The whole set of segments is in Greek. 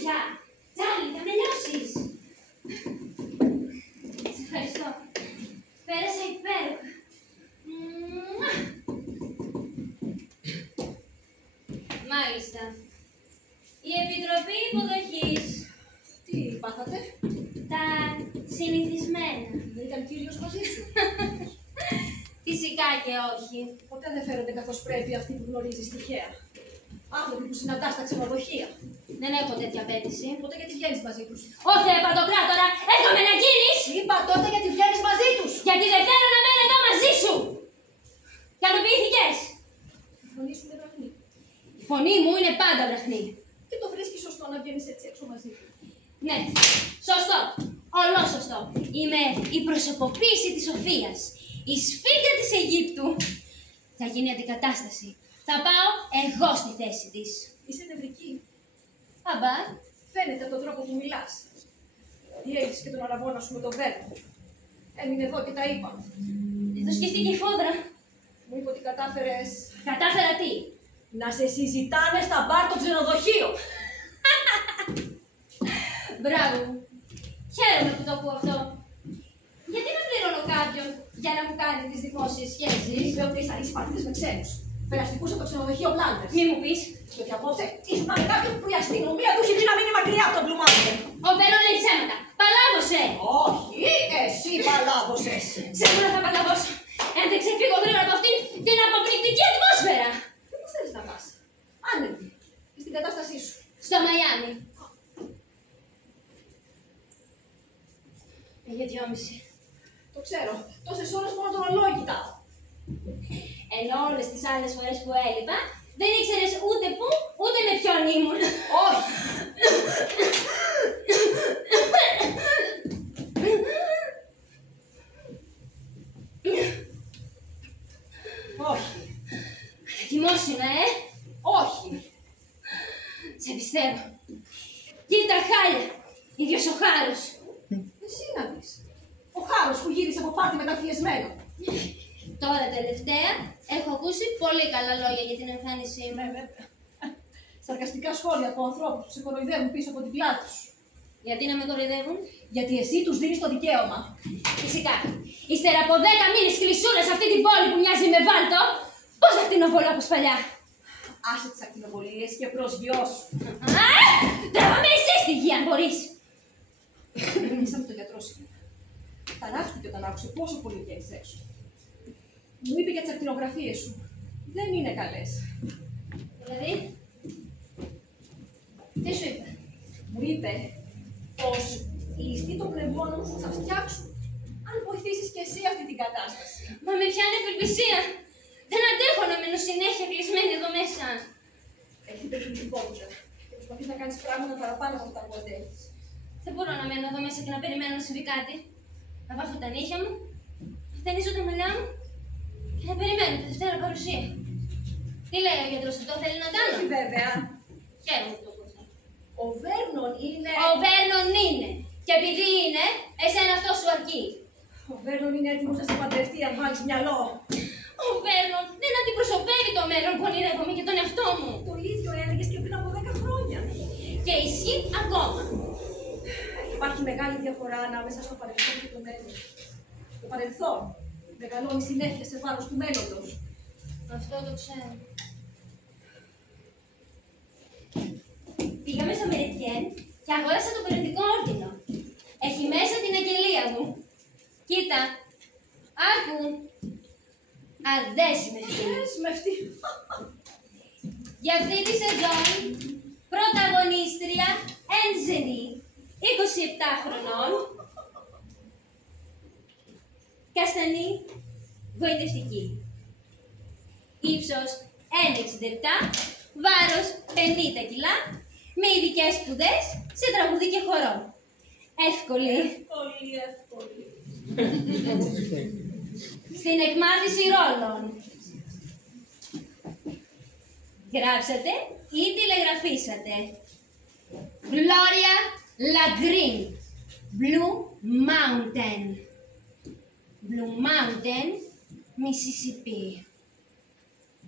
πια. Τσάρλι, θα με λιώσεις. Σε ευχαριστώ. Πέρασα υπέροχα. Μάλιστα. Η Επιτροπή Υποδοχής. Τι πάθατε? Τα συνηθισμένα. Δεν ήταν κύριος μαζί σου? Φυσικά και όχι. Ποτέ δεν φέρονται καθώς πρέπει αυτοί που γνωρίζεις τυχαία. Άνθρωποι που συναντάς στα ξενοδοχεία. Δεν έχω τέτοια απέτηση. Ποτέ γιατί βγαίνεις μαζί τους? Ω Θεέ Παντοκράτορα, έρχομαι να γίνεις! Είπα τότε γιατί βγαίνεις μαζί τους! Γιατί δεν θέλω να μένω εδώ μαζί σου! Ικανοποιήθηκες! Η φωνή σου είναι βραχνή. Η φωνή μου είναι πάντα βραχνή. Και το βρίσκεις σωστό να βγαίνεις έτσι έξω μαζί του? Ναι, σωστό. Ολό σωστό. Είμαι η προσωποποίηση της Σοφίας. Η σφίγγα της Αιγύπτου. Θα γίνει αντικατάσταση. Θα πάω εγώ στη θέση της. Είσαι νευρική. Αμπά. Φαίνεται από τον τρόπο που μιλάς. Διέλυσες και τον αραβόνα σου με το Βέρνο. Έμεινε εδώ και τα είπα. Το σκίστηκε η φόδρα. Μου είπε ότι κατάφερες... Κατάφερα τι? να σε συζητάνε στα μπαρ το ξενοδοχείο. Μπράβο μου. Χαίρομαι που το ακούω αυτό. Γιατί να πληρώνω κάποιον για να μου κάνει τις δημόσιες σχέσεις? Είπε ότι θα είσαι παρτίδες με ξένους. Περαστικούς από το ξενοδοχείο Πλάντερς. Μη μου πεις. Και ότι απόψε ήσουν με κάποιον που η αστυνομία του είχε πει να μείνει μακριά από τον Blue Mountain. Ο Βέρον λέει ψέματα. Παλάβωσε! Όχι, εσύ παλάβωσες. Σίγουρα θα παλαβώσω. Εάν δεν ξεφύγω γρήγορα από αυτήν την αποπληκτική ατμόσφαιρα. Πού θέλεις να πας? Άνετη. Και στην κατάστασή σου. Στο Μαϊάμι. Για 2,5. Το ξέρω. Τόσες ώρες μόνο το ρολόι κοιτάω. Ενώ όλες τις άλλες φορές που έλειπα, δεν ήξερες ούτε πού, ούτε με ποιον ήμουν. Όχι. Όχι. Θυμόσυνα, Όχι. Σε πιστεύω. Κοίτα χάλια. Ίδιος ο Χάρος. Εσύ να δεις. Ο Χάρος που γύρισε από πάρτι μεταφιεσμένο. Τώρα τελευταία έχω ακούσει πολύ καλά λόγια για την εμφάνισή μου. Βέβαια. Σαρκαστικά σχόλια από ανθρώπους που σε κοροϊδεύουν πίσω από την πλάτη σου. Γιατί να με κοροϊδεύουν? Γιατί εσύ τους δίνεις το δικαίωμα. Φυσικά. Ύστερα από 10 μήνες κλεισούρα σε αυτή την πόλη που μοιάζει με βάλτο, πώς θα ακτινοβολώ όπως παλιά? Άσε τις ακτινοβολίες και προσγειώσου. Τραβάμε εσύ στη γη αν μπορείς. Μίλησα με τον γιατρό σήμερα. Ταράχτηκε όταν άκουσε πόσο πολύ βγαίνεις έξω. Μου είπε για τις ακτινογραφίες σου. Δεν είναι καλές. Δηλαδή, τι σου είπε? Μου είπε πως οι ιστοί των πνευμόνων σου θα φτιάξουν αν βοηθήσεις και εσύ αυτή την κατάσταση. Μα με πιάνει απελπισία. Δεν αντέχω να μένω συνέχεια κλεισμένη εδώ μέσα. Έχει υπερβολική πόντζα και προσπαθείς να κάνεις πράγματα παραπάνω από αυτά που αντέχεις. Δεν μπορώ να μένω εδώ μέσα και να περιμένω να συμβεί κάτι. Να βάφω τα νύχια μου, να χτενίζω τα μαλλιά μου και να περιμένω τη Δευτέρα παρουσία. Τι λέει ο γιατρός, αυτό θέλει να κάνω? Όχι βέβαια. Χαίρομαι που το ακούσα. Ο Βέρνον είναι... Ο Βέρνον είναι. Και επειδή είναι, εσένα αυτό σου αρκεί. Ο Βέρνον είναι έτοιμος να σε παντρευτεί αν βάλεις μυαλό. Ο Βέρνον δεν αντιπροσωπεύει το μέλλον που ονειρεύομαι και τον εαυτό μου. Το ίδιο έλεγες και πριν από 10 χρόνια. Και ισχύει ακόμα. Υπάρχει μεγάλη διαφορά ανάμεσα στο παρελθόν και το μέλλον. Το παρελθόν μεγαλώνει συνέχεια σε βάρος του μέλλοντος. Αυτό το ξέρω. Πήγαμε στο Μεριτιέν και αγόρασα το περιοδικό ordino. Έχει μέσα την αγγελία μου. Κοίτα. Άκου. Αδέσμευτη. Δέσμευτη. Για αυτή τη σεζόν, πρωταγωνίστρια Ένζενη, 27 χρονών, καστανή, γοητευτική. Ύψος 1,67, βάρος 50 κιλά, με ειδικές σπουδές σε τραγουδί και χορό. Εύκολη. Πολύ εύκολη. Στην εκμάθηση ρόλων. Γράψατε ή τηλεγραφήσατε. Gloria Lagrin. Blue Mountain. Blue Mountain, Mississippi.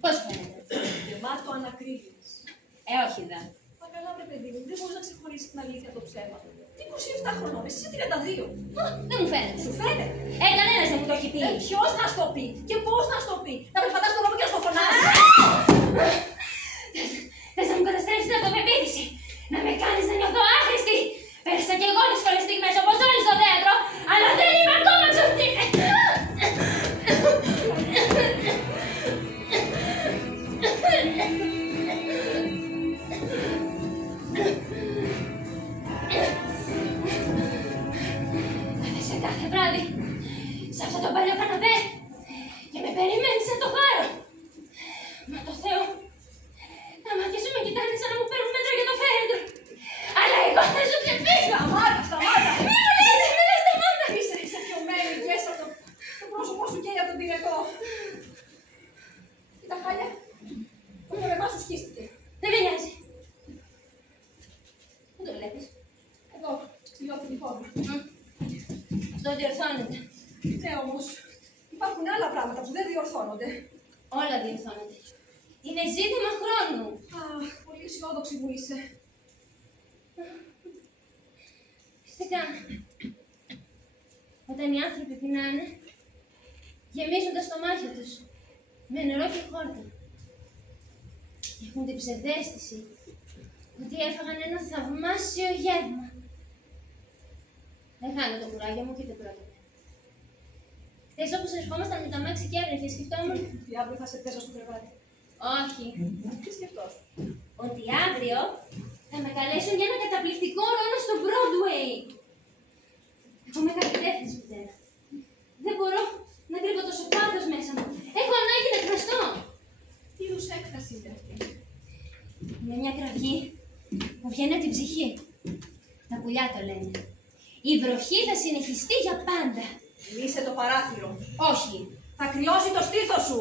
Πώς φαίνεται? Γεμάτο ανακρίβειες. Όχι δα. Μα Καλά, βρε παιδί μου, δεν μπορεί να ξεχωρίσει την αλήθεια από το ψέμα. Τι 27 χρονών, εσύ είσαι 32. Δεν μου φαίνεται. Σου φαίνεται. Κανένας δεν μου το έχει πει. Ποιος να στο πει και πώς να στο πει. Να περπατάς στον δρόμο και να στο φωνάζεις. Θες να μου καταστρέψεις την αυτοπεποίθηση. Να με κάνεις να νιώθω άχρηστη. Πέρασα κι εγώ δύσκολες στιγμές όπως όλοι στο θέατρο. Αλλά δεν είμαι ακόμα σωστή. Κάθεσαι κάθε βράδυ σε αυτό το παλιό καναπέ και με περιμένεις σαν το χάρο. Μα το Θεό, τα μάτια σου με κοιτάνε σαν να μου παίρνουν μέτρο για το φέρετρο. Αλλά εγώ θα σου ξεφύγω. Σταμάτα. Μη μου λες σταμάτα. Είσαι πιωμένη και έστω το πρόσωπό σου καίει από τον πυρετό. Και τα χάλια, το φορεμά σου σκίστηκε. Δεν με νοιάζει. Πού το βλέπεις? Εδώ, στη λιώθινη φόρμα. Αυτό διορθώνεται. Ναι, όμως, υπάρχουν άλλα πράγματα που δεν διορθώνονται. Όλα διορθώνονται. Είναι ζήτημα χρόνου. Αχ, πολύ αισιόδοξη που είσαι. Φυσικά, όταν οι άνθρωποι πεινάνε, γεμίζουν τα στομάχια τους με νερό και χόρτα. Και έχουν την ψευδαίσθηση ότι έφαγαν ένα θαυμάσιο γεύμα. Δεν χάνω το κουράγιο μου και δεν πρόκειται. Χθες όπως ερχόμασταν με τα μάξι και έβρεχε, σκεφτόμουν. Τι αύριο θα σε πέσω στο κρεβάτι. Όχι. Τι σκεφτόσαι? Ότι αύριο θα με καλέσουν για ένα καταπληκτικό ρόλο στο Broadway. Έχω μεγάλη κατεύθυνση, μητέρα. Δεν μπορώ να κρύβω τόσο πάθος μέσα μου. Έχω ανάγκη να εκφραστώ. Τι είδους έκφραση είναι αυτή? Είναι μια κραυγή που βγαίνει από την ψυχή. Τα πουλιά το λένε. Η βροχή θα συνεχιστεί για πάντα. Κλείσε το παράθυρο. Όχι. Θα κρυώσει το στήθος σου.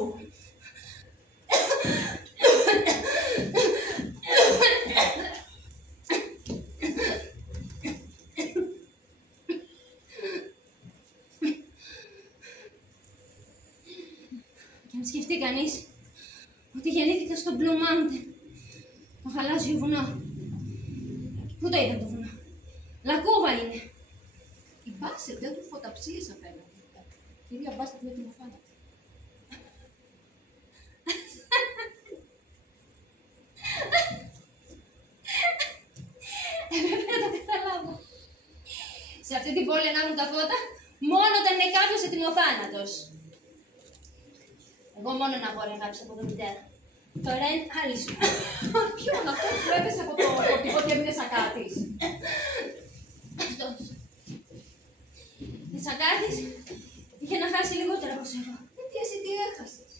Και αν σκεφτεί κανείς ότι γεννήθηκα στο Blue Mountain, το γαλάζιο βουνό. Πού το είδα το βουνό? Λακκούβα είναι. Η Μπάσετ δεν του φωταψίες απέναντι. Κυρία Μπάσετ με την οφάνα. Έπρεπε να το καταλάβω. Σε αυτή την πόλη ανάβουν τα φώτα μόνο όταν είναι κάποιος ετοιμοθάνατος. Εγώ μόνο να μπορώ να αγάπησα από το μητέρα. Τώρα είναι άλλη σου. Ποιον αυτό που έπεσε από το φορτηγό και έμεινε σακάτης? Αυτός. Η Σακάτης είχε να χάσει λιγότερα από εγώ. Γιατί εσύ τι έχασες?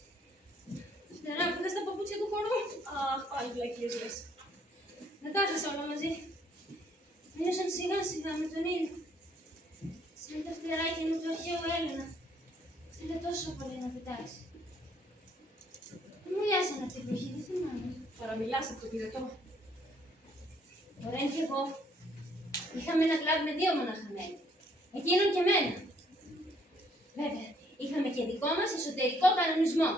Φτερά που στα παπούτσια του χορού. Αχ, πάλι βλακίζεις. Δεν τα έχασα όλα μαζί. Μείνωσαν σιγά σιγά με τον ήλιο. Σαν τα φτεράκια μου του αρχαίου Έλληνα. Θέλει τόσο πολύ να πετάξει. Δεν μου λιάσαν αυτή η βροχή, δεν θυμάμαι. Παραμιλάς από το πυρετό. Ο Ρεν και εγώ είχαμε ένα κλαμπ με 2 μονάχα μέλη. Εκείνον και εμένα. Βέβαια, είχαμε και δικό μας εσωτερικό κανονισμό.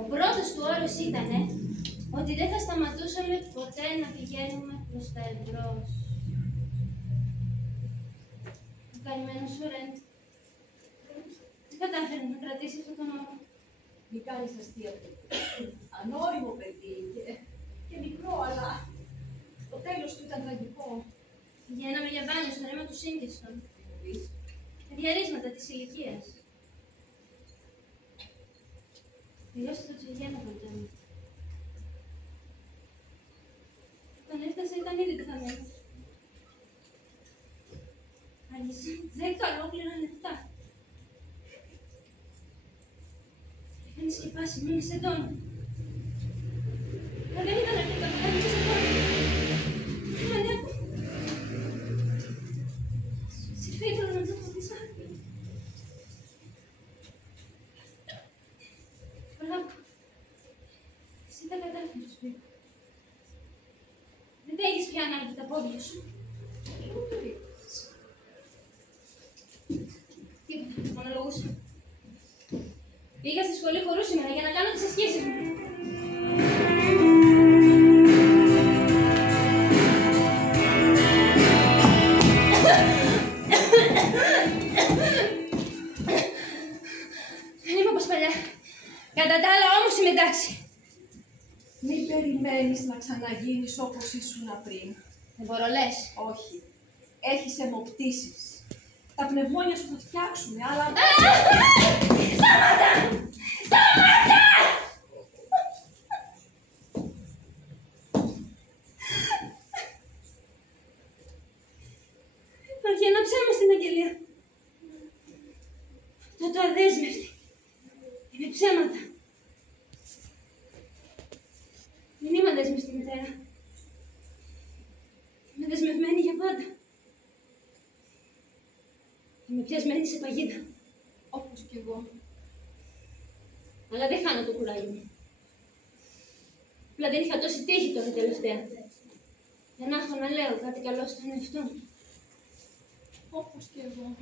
Ο πρώτος του όρος ήταν ότι δεν θα σταματούσαμε ποτέ να πηγαίνουμε προς τα εμπρός. Ο καημένος ο Ρεν δεν κατάφερε να κρατήσει αυτόν τον όρο. Μη κάνεις αστεία του. Ανώριμο παιδί και μικρό, αλλά το τέλος του ήταν τραγικό. Πηγαίναμε για μπάνιο στο ρέμα του Σίγκεστον. Τα διαρρίσματα της ηλικίας. Τελειώσε το τσιγένο παντρέμου. Όταν έφτασε ήταν ήδη πεθαμένος. Άργησε 10 ολόκληρα λεπτά. Είχαν σκεπάσει μήνες εντών. Αλλά δεν ήταν αρκετά να κάνει σε χώρο. Μα ναι, σε ήθελα να το φωτίσα. Μπράβο. Εσύ τα κατάφερες, Πίκο. Δεν τα έχεις πια ανάγκη τα πόδια σου. Τίποτα, μονολογούσα. Πήγα στη σχολή χορού σήμερα για να κάνω τις ασκήσεις μου. αναμένεις να ξαναγίνεις όπως ήσουν πριν? Δεν μπορώ, λες. Όχι. Έχεις αιμοπτήσεις. Τα πνευμόνια σου θα φτιάξουν, αλλά... Σταματά! Σταματά! Υπάρχει ένα ψέμα στην αγγελία. Αυτό το αδέσμευτη. Είναι ψέματα. Δεν είμαι αδέσμευτη μητέρα. Είμαι δεσμευμένη για πάντα. Είμαι πιασμένη σε παγίδα. Όπως κι εγώ. Αλλά δεν χάνω το κουράγιο μου. Απλά δεν είχα τόση τύχη τώρα τελευταία. Για να έχω να λέω κάτι καλό στον εαυτό μου. Όπως κι εγώ.